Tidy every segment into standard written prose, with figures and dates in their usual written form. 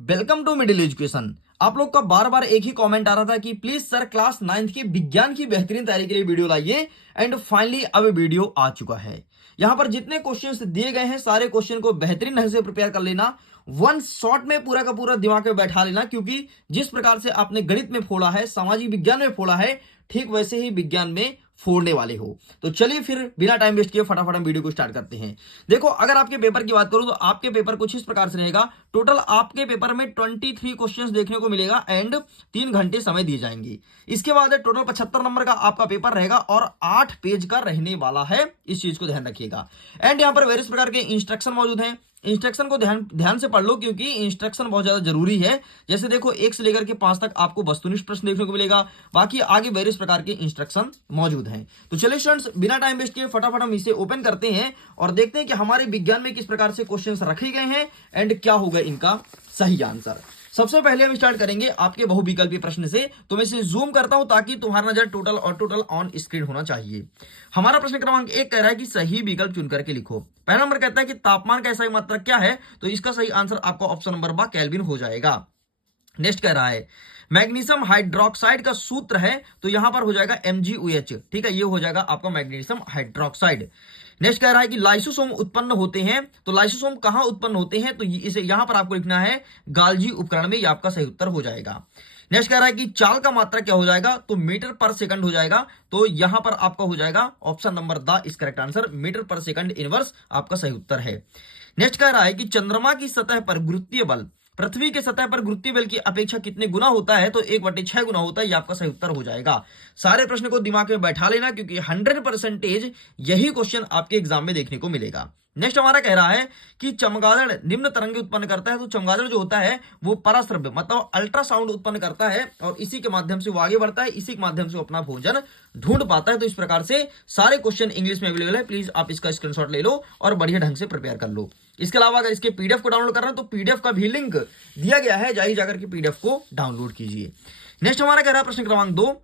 Welcome to middle education. आप लोग का बार बार एक ही कमेंट आ रहा था कि प्लीज सर क्लास 9th की विज्ञान की बेहतरीन तैयारी के लिए वीडियो लाइए। एंड फाइनली अब वीडियो आ चुका है। यहां पर जितने क्वेश्चंस दिए गए हैं सारे क्वेश्चन को बेहतरीन ढंग से प्रिपेयर कर लेना, वन शॉट में पूरा का पूरा दिमाग में बैठा लेना, क्योंकि जिस प्रकार से आपने गणित में फोड़ा है, सामाजिक विज्ञान में फोड़ा है, ठीक वैसे ही विज्ञान में फोड़ने वाले हो। तो चलिए फिर बिना टाइम वेस्ट किए फटाफट हम वीडियो को स्टार्ट करते हैं। देखो, अगर आपके पेपर की बात करूं तो आपके पेपर कुछ इस प्रकार से रहेगा। टोटल आपके पेपर में 23 क्वेश्चंस देखने को मिलेगा एंड 3 घंटे समय दिए जाएंगे। इसके बाद टोटल 75 नंबर का आपका पेपर रहेगा और 8 पेज का रहने वाला है। इस चीज को ध्यान रखिएगा। एंड यहाँ पर वेरियस प्रकार के इंस्ट्रक्शन मौजूद हैं। इंस्ट्रक्शन को ध्यान से पढ़ लो, क्योंकि इंस्ट्रक्शन बहुत ज्यादा जरूरी है। जैसे देखो, 1 से लेकर के 5 तक आपको वस्तुनिष्ठ प्रश्न देखने को मिलेगा, बाकी आगे वेरियस प्रकार के इंस्ट्रक्शन मौजूद हैं। तो चलिए स्टूडेंट्स, बिना टाइम वेस्ट किए फटाफट हम इसे ओपन करते हैं और देखते हैं कि हमारे विज्ञान में किस प्रकार से क्वेश्चंस रखे गए हैं एंड क्या होगा इनका सही आंसर। सबसे पहले हम स्टार्ट करेंगे आपके बहुविकल्पीय प्रश्न से। तो मैं इसे जूम करता हूं ताकि तुम्हारा नजर टोटल ऑन स्क्रीन होना चाहिए। हमारा प्रश्न क्रमांक 1 कह रहा है कि सही विकल्प चुन करके लिखो। पहला नंबर कहता है कि तापमान का सही मात्रक क्या है, तो इसका सही आंसर आपका ऑप्शन नंबर बा केल्विन हो जाएगा। नेक्स्ट कह रहा है मैग्नीशियम हाइड्रोक्साइड का सूत्र है, तो यहां पर हो जाएगा MgOH। ठीक है, ये हो जाएगा आपका मैग्नीशियम हाइड्रोक्साइड। नेक्स्ट कह रहा है कि लाइसोसोम उत्पन्न होते हैं, तो लाइसोसोम कहां उत्पन्न होते हैं, तो इसे यहां पर आपको लिखना है गाल्जी उपकरण में। ये आपका सही उत्तर हो जाएगा। नेक्स्ट कह रहा है कि चाल का मात्रा क्या हो जाएगा, तो मीटर पर सेकंड हो जाएगा। तो यहां पर आपका हो जाएगा ऑप्शन नंबर द इस करेक्ट आंसर, मीटर पर सेकंड इनवर्स आपका सही उत्तर है। नेक्स्ट कह रहा है कि चंद्रमा की सतह पर गुरुत्वीय बल पृथ्वी के सतह पर गुरुत्वीय बल की अपेक्षा कितने गुना होता है, तो 1/6 गुना होता है। ये आपका सही उत्तर हो जाएगा। सारे प्रश्न को दिमाग में बैठा लेना, क्योंकि 100% यही क्वेश्चन आपके एग्जाम में देखने को मिलेगा। नेक्स्ट हमारा कह रहा है कि चमगादड़ निम्न तरंगे उत्पन्न करता है, तो चमगादड़ जो होता है वो पराश्रव्य मतलब अल्ट्रासाउंड उत्पन्न करता है और इसी के माध्यम से वो आगे बढ़ता है, इसी के माध्यम से वो अपना भोजन ढूंढ पाता है। तो इस प्रकार से सारे क्वेश्चन इंग्लिश में अवेलेबल है। प्लीज आप इसका स्क्रीनशॉट ले लो और बढ़िया ढंग से प्रिपेयर कर लो। इसके अलावा अगर इसके पीडीएफ को डाउनलोड कर रहे हैं तो पीडीएफ का भी लिंक दिया गया है, जाइए जाकर के पीडीएफ को डाउनलोड कीजिए। नेक्स्ट हमारा कह रहा है प्रश्न क्रमांक 2,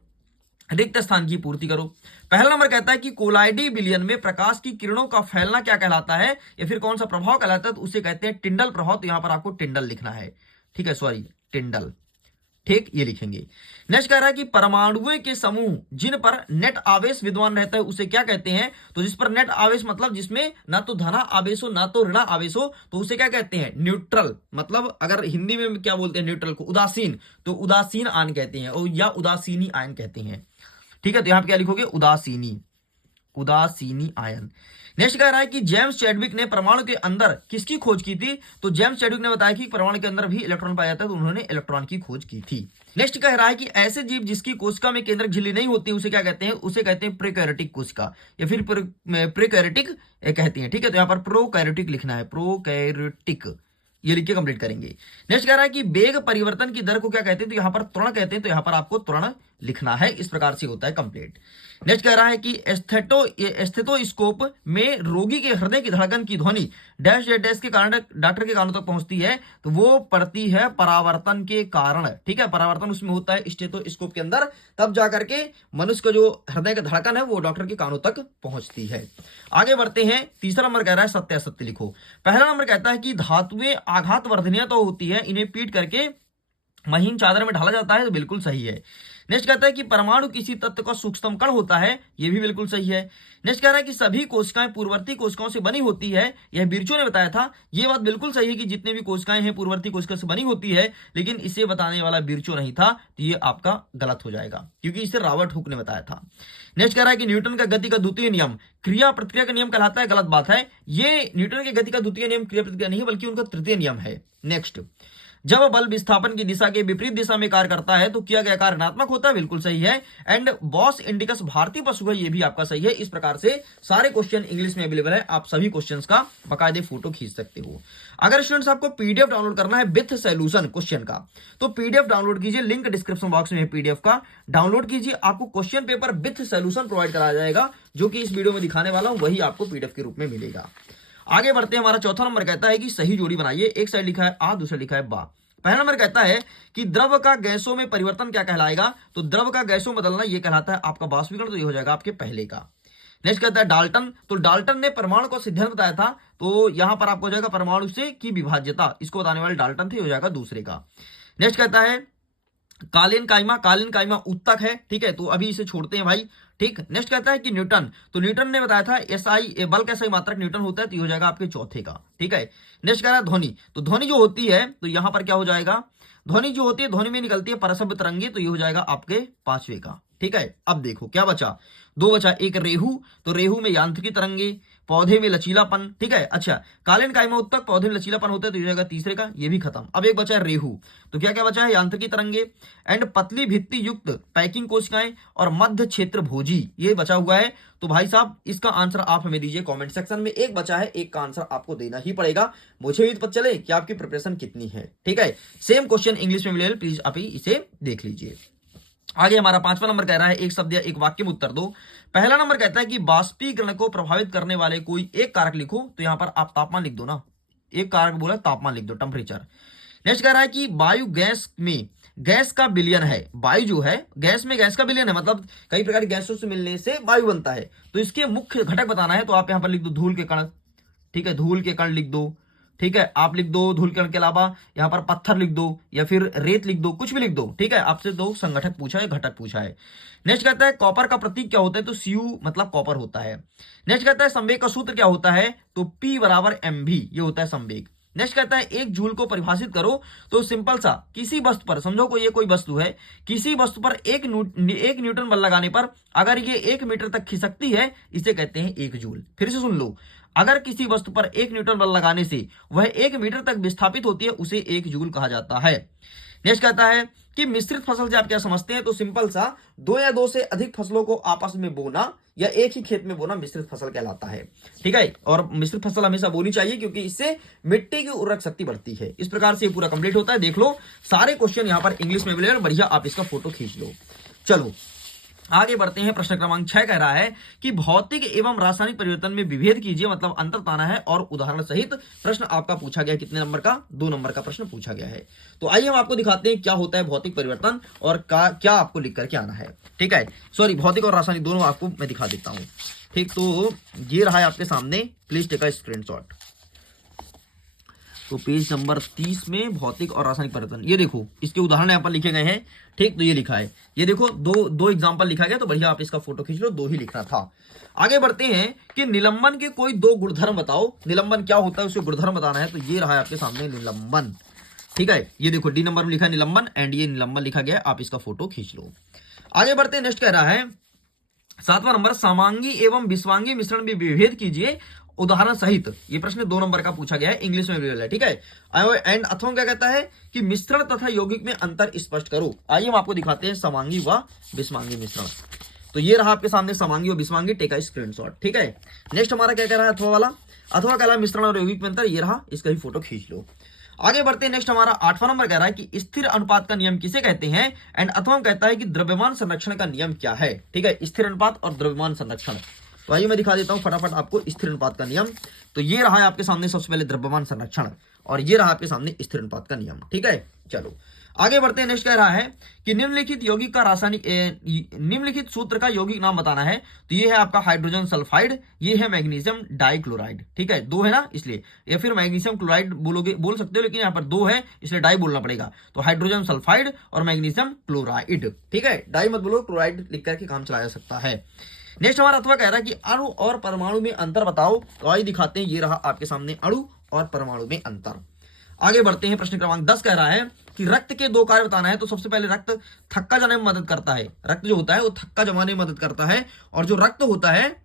रिक्त स्थान की पूर्ति करो। पहला नंबर कहता है कि कोलाइडी विलयन में प्रकाश की किरणों का फैलना क्या कहलाता है, या फिर कौन सा प्रभाव कहलाता है, तो उसे कहते हैं टिंडल प्रभाव। तो यहां पर आपको टिंडल लिखना है। ठीक है, सॉरी टिंडल, ठीक, ये लिखेंगे। नेक्स्ट कह रहा है कि परमाणुओं के समूह जिन पर नेट आवेश विद्यमान रहता है उसे क्या कहते हैं, तो जिस पर नेट आवेश मतलब जिसमें ना तो धना आवेश हो ना तो ऋण आवेश हो, तो उसे क्या कहते हैं, न्यूट्रल। मतलब अगर हिंदी में क्या बोलते हैं न्यूट्रल को, उदासीन, तो उदासीन आयन कहते हैं या उदासीनी आयन कहते हैं। ठीक है, तो यहां पर क्या लिखोगे, उदासीनी आयन। नेक्स्ट कह रहा है कि जेम्स चैडविक ने परमाणु के अंदर किसकी खोज की थी, तो जेम्स चैडविक ने बताया कि परमाणु के अंदर भी इलेक्ट्रॉन पाया जाता है, तो उन्होंने इलेक्ट्रॉन की खोज की थी। नेक्स्ट कह रहा है कि ऐसे जीव जिसकी कोशिका में केंद्रक झिल्ली नहीं होती उसे क्या कहते हैं, उसे कहते हैं प्रोकैरियोटिक कोशिका या फिर प्रोकैरियोटिक कहते हैं। ठीक है, तो यहाँ पर प्रोकैरियोटिक लिखना है, प्रोकैरियोटिक, ये लिख के कंप्लीट करेंगे। नेक्स्ट कह रहा है कि वेग परिवर्तन की दर को क्या कहते हैं, तो यहां पर त्वरण कहते हैं, तो यहां पर आपको त्वरण लिखना है। इस प्रकार से होता है कंप्लीट। नेक्स्ट कह रहा है कि स्टेथोस्कोप में रोगी के हृदय की धड़कन की ध्वनि डैश डैश के कारण डॉक्टर के कानों तक पहुंचती है, तो वो पड़ती है परावर्तन के कारण। ठीक है, परावर्तन उसमें होता है स्टेथोस्कोप के अंदर, तब जाकर के मनुष्य का जो हृदय का धड़कन है वो डॉक्टर के कानों तक पहुंचती है। आगे बढ़ते हैं। तीसरा नंबर कह रहा है सत्य असत्य लिखो। पहला नंबर कहता है कि धातुएं आघात वर्धनीय तो होती है, इन्हें पीट करके महीन चादर में ढाला जाता है, तो बिल्कुल सही है। नेक्स्ट कहता है कि परमाणु किसी तत्व का सूक्ष्मतम कण होता है, यह भी बिल्कुल सही है। नेक्स्ट कह रहा है कि सभी कोशिकाएं पूर्ववर्ती कोशिकाओं से बनी होती है, यह बिरचो ने बताया था। यह बात बिल्कुल सही है कि जितने भी कोशिकाएं हैं पूर्ववर्ती कोशिका से बनी होती है, लेकिन इसे बताने वाला बिरचो नहीं था, तो ये आपका गलत हो जाएगा, क्योंकि इसे रॉबर्ट हुक ने बताया था। नेक्स्ट कह रहा है कि न्यूटन का गति का द्वितीय नियम क्रिया प्रतिक्रिया का नियम कहलाता है, गलत बात है। ये न्यूटन के गति का द्वितीय नियम क्रिया प्रतिक्रिया नहीं है, बल्कि उनका तृतीय नियम है। नेक्स्ट, जब बल विस्थापन की दिशा के विपरीत दिशा में कार्य करता है तो किया गया कार्य ऋणात्मक होता है, बिल्कुल सही है। एंड बॉस इंडिकस भारतीय पशु है, ये भी आपका सही है। इस प्रकार से सारे क्वेश्चन इंग्लिश में अवेलेबल है, आप सभी क्वेश्चंस का बाकायदे फोटो खींच सकते हो। अगर स्टूडेंट्स आपको पीडीएफ डाउनलोड करना है विथ सॉल्यूशन क्वेश्चन का, तो पीडीएफ डाउनलोड कीजिए, लिंक डिस्क्रिप्शन बॉक्स में है, पीडीएफ का डाउनलोड कीजिए। आपको question paper with solution provide कराया जाएगा, जो कि इस वीडियो में दिखाने वाला हूं, वही आपको पीडीएफ के रूप में मिलेगा। आगे बढ़ते हैं। हमारा चौथा नंबर कहता है कि सही जोड़ी बनाइए। एक साइड लिखा है आ, दूसरा लिखा है बा। पहला नंबर कहता है कि द्रव का गैसों में परिवर्तन क्या कहलाएगा, तो द्रव का गैसों में बदलना ये कहलाता है आपका वाष्पीकरण, तो ये हो जाएगा आपके पहले का। नेक्स्ट कहता है डाल्टन, तो डाल्टन ने परमाणु को सिद्धांत बताया था, तो यहां पर आपको हो जाएगा परमाणु से की विभाज्यता, इसको बताने वाले डाल्टन थे, हो जाएगा दूसरे का। नेक्स्ट कहता है कालीन काइमा, कालीन काइमा उत्तक है, ठीक है, तो अभी इसे छोड़ते हैं भाई, ठीक। नेक्स्ट कहता है कि न्यूटन, तो न्यूटन ने बताया था एसआई बल का सही मात्रक न्यूटन होता है, तो ये हो जाएगा आपके चौथे का, ठीक है। नेक्स्ट कह रहा है ध्वनि, तो ध्वनि जो होती है तो यहां पर क्या हो जाएगा, ध्वनि जो होती है ध्वनि में निकलती है परसव्य तरंगे, तो ये हो जाएगा आपके पांचवे का, ठीक है। अब देखो क्या बचा, दो बचा, एक रेहू, तो रेहू में यांत्रिकी तरंगे, पौधे में लचीलापन, ठीक है। अच्छा कालीन काइमा उत्तक, पौधे में लचीलापन होता है, तो ये हो जाएगा तीसरे का, ये भी खत्म। अब एक बचा है रेहू, तो क्या क्या बचा है, यांत्रिकी तरंगे एंड पतली भित्ति युक्त पैकिंग कोशिकाएं और मध्य क्षेत्र भोजी, ये बचा हुआ है। तो भाई साहब इसका आंसर आप हमें दीजिए कमेंट सेक्शन में, एक बचा है, एक का आंसर आपको देना ही पड़ेगा, मुझे भी पता चले कि आपकी प्रिपरेशन कितनी है, ठीक है। सेम क्वेश्चन इंग्लिश में मिलेगा, प्लीज आप इसे देख लीजिए। आगे हमारा पांचवा नंबर कह रहा है एक शब्द या एक वाक्य में उत्तर दो। पहला नंबर कहता है कि बाष्पीकरण को प्रभावित करने वाले कोई एक कारक लिखो, तो यहां पर आप तापमान लिख दो ना, एक कारक बोला तापमान लिख दो, टेम्परेचर। नेक्स्ट कह रहा है कि वायु गैस में गैस का विलयन है, वायु जो है गैस में गैस का विलयन है, मतलब कई प्रकार की गैसों से मिलने से वायु बनता है, तो इसके मुख्य घटक बताना है, तो आप यहां पर लिख दो धूल के कण, ठीक है, धूल के कण लिख दो, ठीक है, आप लिख दो धूल के कण के अलावा यहां पर पत्थर लिख दो या फिर रेत लिख दो, कुछ भी लिख दो, ठीक है। आपसे दो संगठक पूछा है, घटक पूछा है। नेक्स्ट कहता है कॉपर का प्रतीक क्या होता है, तो सीयू मतलब कॉपर होता है। नेक्स्ट कहता है संवेग का सूत्र क्या होता है, तो P बराबर mv, ये होता है संवेग। नेक्स्ट कहता है एक जूल को परिभाषित करो, तो सिंपल सा किसी वस्तु पर, समझो कोई ये कोई वस्तु है, किसी वस्तु पर एक न्यूटन बल लगाने पर अगर ये 1 मीटर तक खिसकती है, इसे कहते हैं 1 जूल। फिर से सुन लो, अगर किसी वस्तु पर 1 न्यूटन बल लगाने से वह 1 मीटर तक विस्थापित होती है, उसे 1 जूल कहा जाता है। नेक्स्ट कहता है कि मिश्रित फसल से आप क्या समझते हैं, तो सिंपल सा दो या दो से अधिक फसलों को आपस में बोना या एक ही खेत में बोना मिश्रित फसल कहलाता है, ठीक है। और मिश्रित फसल हमेशा बोनी चाहिए क्योंकि इससे मिट्टी की उर्वरक शक्ति बढ़ती है। इस प्रकार से ये पूरा कंप्लीट होता है। देख लो सारे क्वेश्चन यहाँ पर इंग्लिश में अवेलेबल, बढ़िया आप इसका फोटो खींच लो। चलो आगे बढ़ते हैं। प्रश्न क्रमांक 6 कह रहा है कि भौतिक एवं रासायनिक परिवर्तन में विभेद कीजिए, मतलब अंतर बताना है और उदाहरण सहित प्रश्न आपका पूछा गया। कितने नंबर का, 2 नंबर का प्रश्न पूछा गया है। तो आइए हम आपको दिखाते हैं क्या होता है भौतिक परिवर्तन और क्या आपको लिख करके आना है, ठीक है। सॉरी, भौतिक और रासायनिक दोनों आपको मैं दिखा देता हूं, ठीक। तो ये रहा है आपके सामने, प्लीज टेक अ स्क्रीनशॉट। तो पेज नंबर 30 में भौतिक और रासायनिक परिवर्तन, ये देखो इसके उदाहरण यहाँ पर लिखे गए हैं, ठीक। तो ये लिखा है, ये देखो दो एग्जांपल लिखा गया, तो बढ़िया आप इसका फोटो खींच लो, 2 ही लिखना था। आगे बढ़ते हैं कि निलंबन के कोई 2 गुणधर्म बताओ। निलंबन क्या होता है, उसे गुणधर्म बताना है। तो ये रहा है आपके सामने निलंबन, ठीक है। ये देखो डी नंबर में लिखा है निलंबन एंड ये निलंबन लिखा गया, आप इसका फोटो खींच लो। आगे बढ़ते हैं, नेक्स्ट कह रहा है 7वां नंबर, समांगी एवं विस्वांगी मिश्रण में विभेद कीजिए उदाहरण सहित। ये प्रश्न 2 नंबर का पूछा गया है, इंग्लिश में अवेलेबल है, ठीक है। एंड अथवा क्या कहता है कि मिश्रण तथा यौगिक में अंतर स्पष्ट करो। आइए हम आपको दिखाते हैं समांगी व विस्वांगी मिश्रण। तो ये रहा आपके सामने समांगी और विस्वांगी, टेक अ स्क्रीनशॉट, ठीक है। नेक्स्ट हमारा क्या कह रहा है, अथवा वाला, अथवा कह रहा है मिश्रण और यौगिक में अंतर, ये रहा, इसका ही फोटो खींच लो। आगे बढ़ते हैं, नेक्स्ट हमारा 8वां नंबर कह रहा है कि स्थिर अनुपात का नियम किसे कहते हैं, एंड अथवा कहता है कि द्रव्यमान संरक्षण का नियम क्या है, ठीक है। स्थिर अनुपात और द्रव्यमान संरक्षण, तो आइए मैं दिखा देता हूं फटाफट आपको स्थिर अनुपात का नियम। तो ये रहा है आपके सामने सबसे पहले द्रव्यमान संरक्षण और ये रहा आपके सामने स्थिर अनुपात का नियम, ठीक है। चलो आगे बढ़ते हैं, नेक्स्ट कह रहा है कि निम्नलिखित यौगिक का रासायनिक निम्नलिखित सूत्र का यौगिक नाम बताना है। तो ये है आपका हाइड्रोजन सल्फाइड, ये है मैग्नीशियम डाइक्लोराइड, ठीक है। 2 है ना इसलिए, या फिर मैग्नीशियम क्लोराइड बोल सकते हो, लेकिन यहाँ पर 2 है इसलिए डाई बोलना पड़ेगा। तो हाइड्रोजन सल्फाइड और मैग्नीशियम क्लोराइड, ठीक है। डाई मत बोलो, क्लोराइड लिख करके काम चलाया जा सकता है। नेक्स्ट हमारा अथवा कह रहा है कि अणु और परमाणु में अंतर बताओ। तो आइए दिखाते हैं, ये रहा आपके सामने अणु और परमाणु में अंतर। आगे बढ़ते हैं, प्रश्न क्रमांक 10 कह रहा है कि रक्त के 2 कार्य बताना है। तो सबसे पहले रक्त थक्का जमाने में मदद करता है, रक्त जो होता है वो थक्का जमाने में मदद करता है, और जो रक्त होता है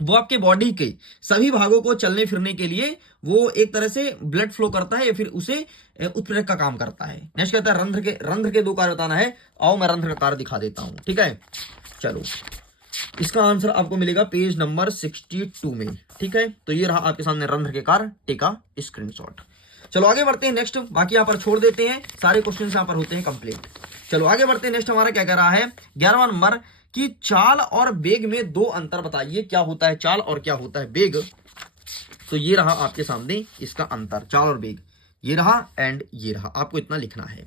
वो आपके बॉडी के सभी भागों को चलने फिरने के लिए वो एक तरह से ब्लड फ्लो करता है या फिर उसे उत्प्रेरक का काम करता है। नेक्स्ट कहता है रंध्र के 2 कार्य बताना है। आओ मैं रंध्र का कार्य दिखा देता हूं, ठीक है। चलो इसका आंसर आपको मिलेगा पेज नंबर 62 में, ठीक है। तो ये रहा आपके सामने रंध्र के कार्य, टेक अ स्क्रीनशॉट। चलो आगे बढ़ते हैं, नेक्स्ट बाकी यहाँ पर छोड़ देते हैं, सारे क्वेश्चन यहाँ पर होते हैं कंप्लीट। चलो आगे बढ़ते हैं, नेक्स्ट हमारा क्या कह रहा है 11वां नंबर कि चाल और वेग में 2 अंतर बताइए। क्या होता है चाल और क्या होता है वेग। तो ये रहा आपके सामने इसका अंतर, चाल और वेग, ये रहा एंड ये रहा, आपको इतना लिखना है।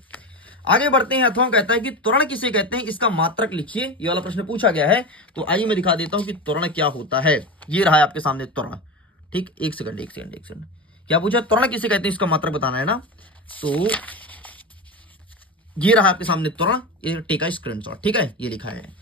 आगे बढ़ते हैं। अथवा कहता है कि त्वरण किसे कहते हैं, इसका मात्रक लिखिए। ये वाला प्रश्न पूछा गया है, तो आइए मैं दिखा देता हूं कि त्वरण क्या होता है। ये रहा है आपके सामने त्वरण। ठीक, एक सेकंड, क्या पूछा, त्वरण किसे कहते हैं, इसका मात्रक बताना है ना। तो ये रहा आपके सामने त्वरण, ये टेका स्क्रीनशॉट। ठीक है, ये लिखा है।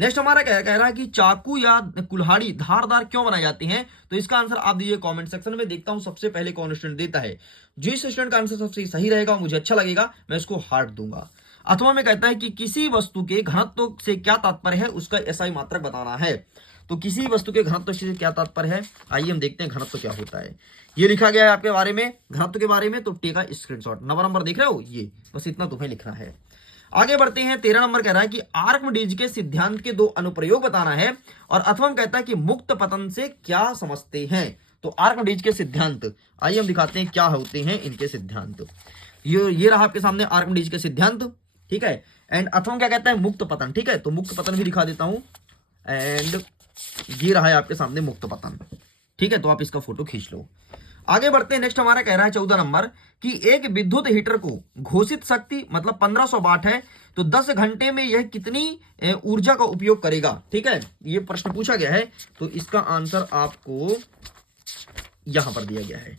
नेक्स्ट हमारा क्या कह रहा है कि चाकू या कुल्हाड़ी धारदार क्यों बनाए जाते हैं, तो इसका आंसर आप दीजिए कमेंट सेक्शन में। देखता हूं सबसे पहले कौन स्टूडेंट देता है। जिस स्टूडेंट का आंसर सबसे सही रहेगा, मुझे अच्छा लगेगा, मैं इसको हार्ट दूंगा। अथवा में कहता है कि किसी वस्तु के घनत्व से क्या तात्पर्य है, उसका एसआई मात्रक बताना है। तो किसी वस्तु के घनत्व से क्या तात्पर्य है, आइए हम देखते हैं घनत्व क्या होता है। ये लिखा गया है आपके बारे में, घनत्व के बारे में, तो टेका स्क्रीनशॉट। नंबर देख रहे हो, ये बस इतना तुम्हें लिखना है। आगे बढ़ते हैं। 13 नंबर कह रहा है कि आर्किमिडीज के सिद्धांत के 2 अनुप्रयोग बताना है। और अथवा कहता है कि मुक्त पतन से क्या समझते हैं। तो आर्किमिडीज के सिद्धांत, आइए हम दिखाते हैं क्या होते हैं इनके सिद्धांत। ये रहा आपके सामने आर्किमिडीज के सिद्धांत। ठीक है, एंड अथवा क्या कहता है, मुक्त पतन। ठीक है, तो मुक्त पतन भी दिखा देता हूं। एंड ये रहा है आपके सामने मुक्त पतन। ठीक है, तो आप इसका फोटो खींच लो। आगे बढ़ते हैं। नेक्स्ट हमारा कह रहा है 14 नंबर कि एक विद्युत हीटर को घोषित शक्ति मतलब 1500 वाट है, तो 10 घंटे में यह कितनी ऊर्जा का उपयोग करेगा। ठीक है, ये प्रश्न पूछा गया है, तो इसका आंसर आपको यहां पर दिया गया है।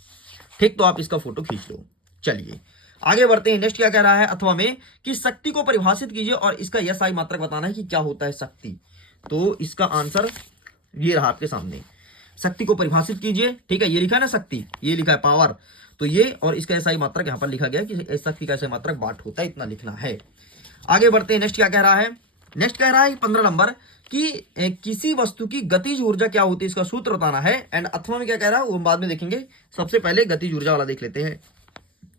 ठीक, तो आप इसका फोटो खींच लो। चलिए आगे बढ़ते हैं। नेक्स्ट क्या कह रहा है अथवा में कि शक्ति को परिभाषित कीजिए और इसका एसआई मात्रक बताना है कि क्या होता है शक्ति। तो इसका आंसर ये रहा आपके सामने, शक्ति को परिभाषित कीजिए। ठीक है, ये लिखा है ना शक्ति, ये लिखा है पावर, तो ये और इसका एसआई मात्रक यहां पर लिखा गया है कि शक्ति का एसआई मात्रक वाट होता है, इतना लिखना है। आगे बढ़ते हैं। नेक्स्ट क्या कह रहा है, नेक्स्ट कह रहा है 15 नंबर कि किसी वस्तु की गतिज ऊर्जा क्या होती है, इसका सूत्र बताना है। एंड अथवा में क्या कह रहा है वो बाद में देखेंगे, सबसे पहले गतिज ऊर्जा वाला देख लेते हैं।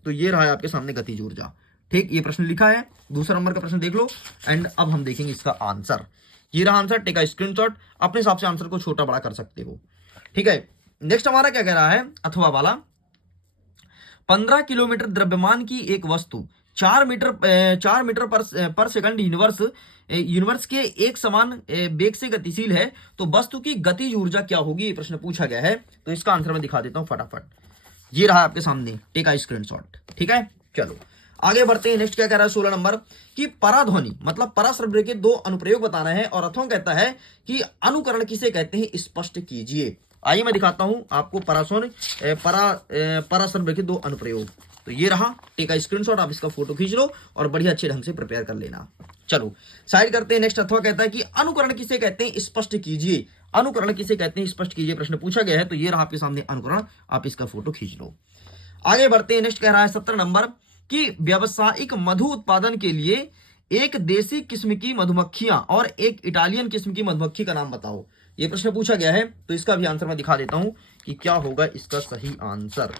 तो ये रहा है आपके सामने गतिज ऊर्जा। ठीक, ये प्रश्न लिखा है, दूसरा नंबर का प्रश्न देख लो। एंड अब हम देखेंगे इसका आंसर। ये रहा आंसर, टेक अ स्क्रीनशॉट, अपने हिसाब से आंसर को छोटा बड़ा कर सकते हो। ठीक है, नेक्स्ट हमारा क्या कह रहा है अथवा वाला, 15 किलोमीटर द्रव्यमान की एक वस्तु 4 मीटर पर सेकंड यूनिवर्स के एक समान वेग से गतिशील है, तो वस्तु की गतिज ऊर्जा क्या होगी, ये प्रश्न पूछा गया है। तो इसका आंसर मैं दिखा देता हूं फटाफट। ये रहा आपके सामने, टेक अ स्क्रीनशॉट। ठीक है, चलो आगे बढ़ते हैं। नेक्स्ट क्या कह रहा है 16 नंबर कि पराध्वनि मतलब पराशब्द के 2 अनुप्रयोग बताना है। और अथवा कहता है कि अनुकरण किसे कहते हैं, स्पष्ट कीजिए। आइए मैं दिखाता हूं आपको पराशब्द के 2 अनुप्रयोग। तो ये रहा, टेक अ स्क्रीनशॉट, आप इसका फोटो खींच लो और बढ़िया अच्छे ढंग से प्रिपेयर कर लेना। चलो साइड करते हैं। नेक्स्ट अथवा कहता है कि अनुकरण किसे कहते हैं, स्पष्ट कीजिए। अनुकरण किसे कहते हैं, स्पष्ट कीजिए, प्रश्न पूछा गया है। तो ये रहा आपके सामने अनुकरण, आप इसका फोटो खींच लो। आगे बढ़ते हैं। नेक्स्ट कह रहा है 17 नंबर कि व्यावसायिक मधु उत्पादन के लिए एक देसी किस्म की मधुमक्खियां और एक इटालियन किस्म की मधुमक्खी का नाम बताओ। ये प्रश्न पूछा गया है, तो इसका भी आंसर मैं दिखा देता हूं कि क्या होगा इसका सही आंसर।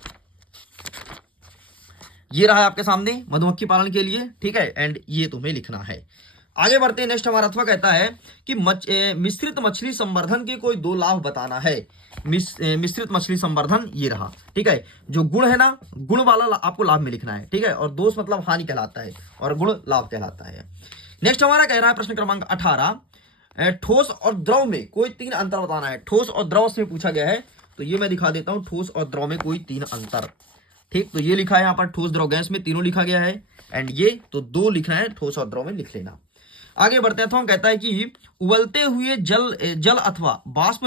ये रहा आपके सामने मधुमक्खी पालन के लिए। ठीक है, एंड ये तुम्हें लिखना है। आगे बढ़ते हैं। नेक्स्ट हमारा अथवा कहता है कि मिश्रित मछली संवर्धन के कोई 2 लाभ बताना है। मिश्रित मछली संवर्धन, ये रहा। ठीक है, जो गुण है ना, गुण वाला आपको लाभ में लिखना है। ठीक है, और दोष मतलब हानि कहलाता है और गुण लाभ कहलाता है। नेक्स्ट हमारा कह रहा है प्रश्न क्रमांक 18, ठोस और द्रव में कोई 3 अंतर बताना है। ठोस और द्रव से पूछा गया है, तो ये मैं दिखा देता हूं, ठोस और द्रव में कोई 3 अंतर। ठीक, तो ये लिखा है यहाँ पर ठोस द्रव गैस में तीनों लिखा गया है। एंड ये तो 2 लिखना है, ठोस और द्रव में लिख लेना। आगे बढ़ते हैं। अथवा कहता है कि उबलते हुए जल अथवा बाष्प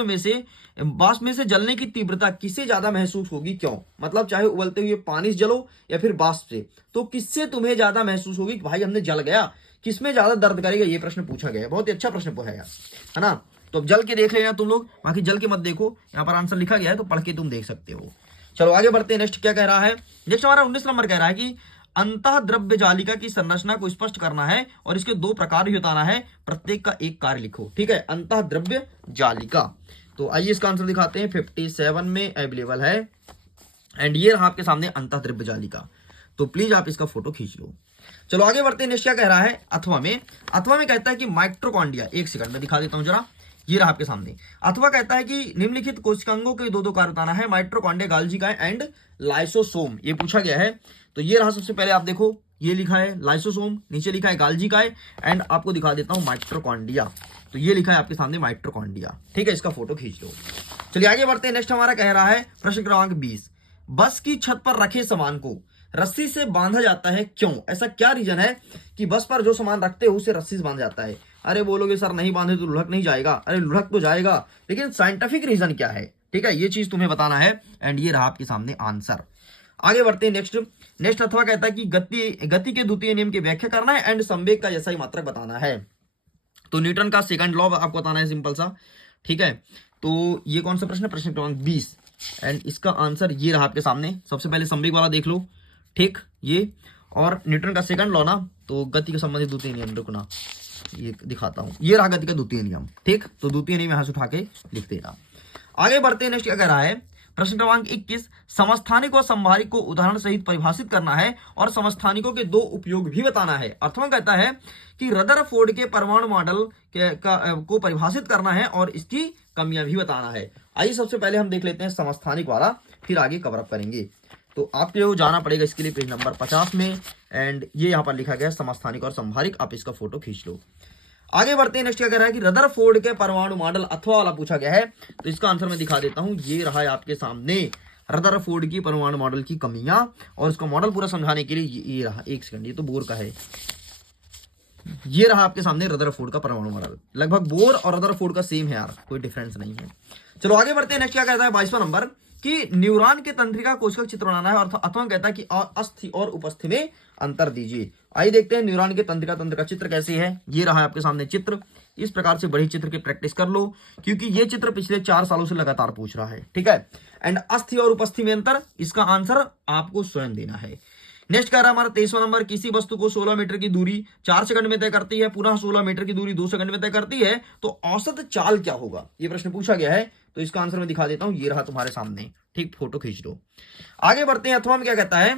में से जलने की तीव्रता किससे ज्यादा महसूस होगी, क्यों। मतलब चाहे उबलते हुए पानी से जलो या फिर बाष्प से, तो किससे तुम्हें ज्यादा महसूस होगी कि भाई हमने जल गया, किसमें ज्यादा दर्द करेगा, ये प्रश्न पूछा गया है। बहुत ही अच्छा प्रश्न है यार, है ना। तो अब जल के देख लेना तुम लोग, बाकी जल के मत देखो, यहाँ पर आंसर लिखा गया है तो पढ़ के तुम देख सकते हो। चलो आगे बढ़ते हैं। नेक्स्ट क्या कह रहा है, नेक्स्ट हमारा 19 नंबर कह रहा है कि अंतः द्रव्य जालिका की संरचना को स्पष्ट करना है और इसके 2 प्रकार भी बताना है, प्रत्येक का एक कार्य लिखो। ठीक है, अंतः द्रव्य जालिका। तो आइए इसका आंसर दिखाते हैं, 57 में अवेलेबल है। एंड ये रहा आपके सामने अंतः द्रव्य जालिका, तो प्लीज आप इसका फोटो खींच लो। चलो आगे बढ़ते हैं। नेक्स्ट क्या कह रहा है अथवा में कहता है कि माइटोकॉन्ड्रिया, एक सेकंड में दिखा देता हूं जरा, ये रहा आपके सामने। अथवा कहता है कि निम्नलिखित कोशिकांगों के 2 कार्य बताना है, माइटोकॉन्ड्रिया, गाल्जी काय एंड लाइसोसोम, ये पूछा गया है। तो ये रहा, सबसे पहले आप देखो, ये लिखा है लाइसोसोम, नीचे लिखा है गाल्जी काय, एंड आपको दिखा देता हूं माइटोकॉन्ड्रिया, तो ये लिखा है आपके सामने माइटोकॉन्ड्रिया। ठीक है, इसका फोटो खींच लो। चलिए आगे बढ़ते हैं। नेक्स्ट हमारा कह रहा है प्रश्न क्रमांक 20, बस की छत पर रखे सामान को रस्सी से बांधा जाता है, क्यों? ऐसा क्या रीजन है कि बस पर जो सामान रखते हो उसे रस्सी से बांधा जाता है? अरे बोलोगे सर नहीं बांधे तो लुढ़क नहीं जाएगा। अरे लुढ़क तो जाएगा, लेकिन साइंटिफिक रीजन क्या है? ठीक है, ये चीज तुम्हें बताना है एंड ये रहा आपके सामने आंसर। आगे बढ़ते हैं नेक्स्ट अथवा कहता है कि गति के द्वितीय नियम की व्याख्या करना है एंड संवेग का जैसा ही मात्रक बताना है। तो न्यूटन का सेकंड लॉ आपको बताना है, सिंपल सा। ठीक है, तो ये कौन सा प्रश्न है? प्रश्न क्रमांक 20 एंड इसका आंसर ये रहा आपके सामने। सबसे पहले संवेग वाला देख लो। ठीक, ये और न्यूटन का सेकंड लॉ ना, तो गति के संबंधित द्वितीय नियम, रुकना ये दिखाता हूं। ये रहा गति का द्वितीय नियम। ठीक, तो द्वितीय नियम यहां से उठा के लिख देना। आगे बढ़ते हैं, नेक्स्ट क्या कह रहा है? प्रश्न क्रमांक 21, समस्थानिक और संभारिक को उदाहरण सहित परिभाषित करना है और समस्थानिकों के दो उपयोग भी बताना है। अथवा कहता है कि रदरफोर्ड के परमाणु मॉडल को परिभाषित करना है और इसकी कमियां भी बताना है। आइए सबसे पहले हम देख लेते हैं समस्थानिक वाला, फिर आगे कवर अप करेंगे। तो आपको जाना पड़ेगा इसके लिए पेज नंबर 50 में एंड ये यहाँ पर लिखा गया है समस्थानिक और संभारिक। आप इसका फोटो खींच लो। आगे बढ़ते हैं, नेक्स्ट क्या कह रहा है कि रदरफोर्ड के परमाणु मॉडल अथवा वाला पूछा गया है। तो इसका आंसर मैं दिखा देता हूं, ये रहा है आपके सामने रदरफोर्ड की परमाणु मॉडल की कमियां, और इसका मॉडल पूरा समझाने के लिए ये रहा। एक सेकंड, ये तो बोर का है। ये रहा आपके सामने रदरफोर्ड का परमाणु मॉडल। लगभग बोर और रदरफोर्ड का सेम है यार, कोई डिफरेंस नहीं है। चलो आगे बढ़ते हैं, नेक्स्ट क्या कहता है 22वां नंबर कि न्यूरॉन के तंत्रिका कोशिका चित्र बनाना है और अथवा कहता है कि अस्थि और उपस्थि में अंतर दीजिए। आइए देखते हैं न्यूरॉन के तंत्रिका तंत्र का चित्र कैसे है। ये रहा है आपके सामने चित्र। इस प्रकार से बड़ी चित्र की प्रैक्टिस कर लो, क्योंकि ये चित्र पिछले 4 सालों से लगातार पूछ रहा है। ठीक है, एंड अस्थि और उपस्थि में अंतर, इसका आंसर आपको स्वयं देना है। नेक्स्ट कह रहा है हमारा 23वां नंबर, किसी वस्तु को 16 मीटर की दूरी 4 सेकंड में तय करती है, पुनः 16 मीटर की दूरी 2 सेकंड में तय करती है, तो औसत चाल क्या होगा? ये प्रश्न पूछा गया है। तो इसका आंसर मैं दिखा देता हूं, ये रहा तुम्हारे सामने। ठीक, फोटो खींच लो। आगे बढ़ते हैं, अथवा में क्या कहता है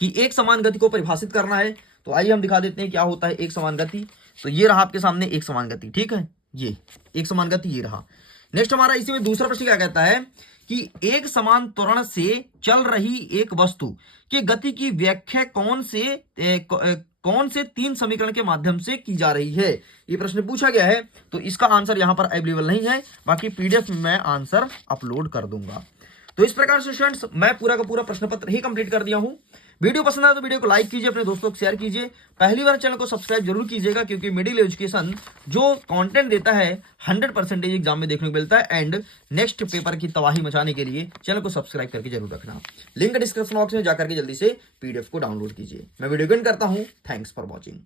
कि एक समान गति को परिभाषित करना है। तो आइए हम दिखा देते हैं क्या होता है एक समान गति। तो ये रहा आपके सामने एक समान गति। ठीक है, ये एक समान गति ये रहा। नेक्स्ट हमारा इसी में दूसरा प्रश्न क्या कहता है कि एक समान त्वरण से चल रही एक वस्तु की गति की व्याख्या कौन से 3 समीकरण के माध्यम से की जा रही है? ये प्रश्न पूछा गया है। तो इसका आंसर यहां पर अवेलेबल नहीं है, बाकी पीडीएफ में मैं आंसर अपलोड कर दूंगा। तो इस प्रकार से स्टूडेंट्स मैं पूरा का पूरा प्रश्न पत्र ही कंप्लीट कर दिया हूं। वीडियो पसंद आया तो वीडियो को लाइक कीजिए, अपने दोस्तों को शेयर कीजिए। पहली बार चैनल को सब्सक्राइब जरूर कीजिएगा, क्योंकि मिडिल एजुकेशन जो कंटेंट देता है 100% एग्जाम में देखने को मिलता है। एंड नेक्स्ट पेपर की तबाही मचाने के लिए चैनल को सब्सक्राइब करके जरूर रखना। लिंक डिस्क्रिप्शन बॉक्स में जाकर के जल्दी से पीडीएफ को डाउनलोड कीजिए। मैं वीडियो एंड करता हूं। Thanks for watching.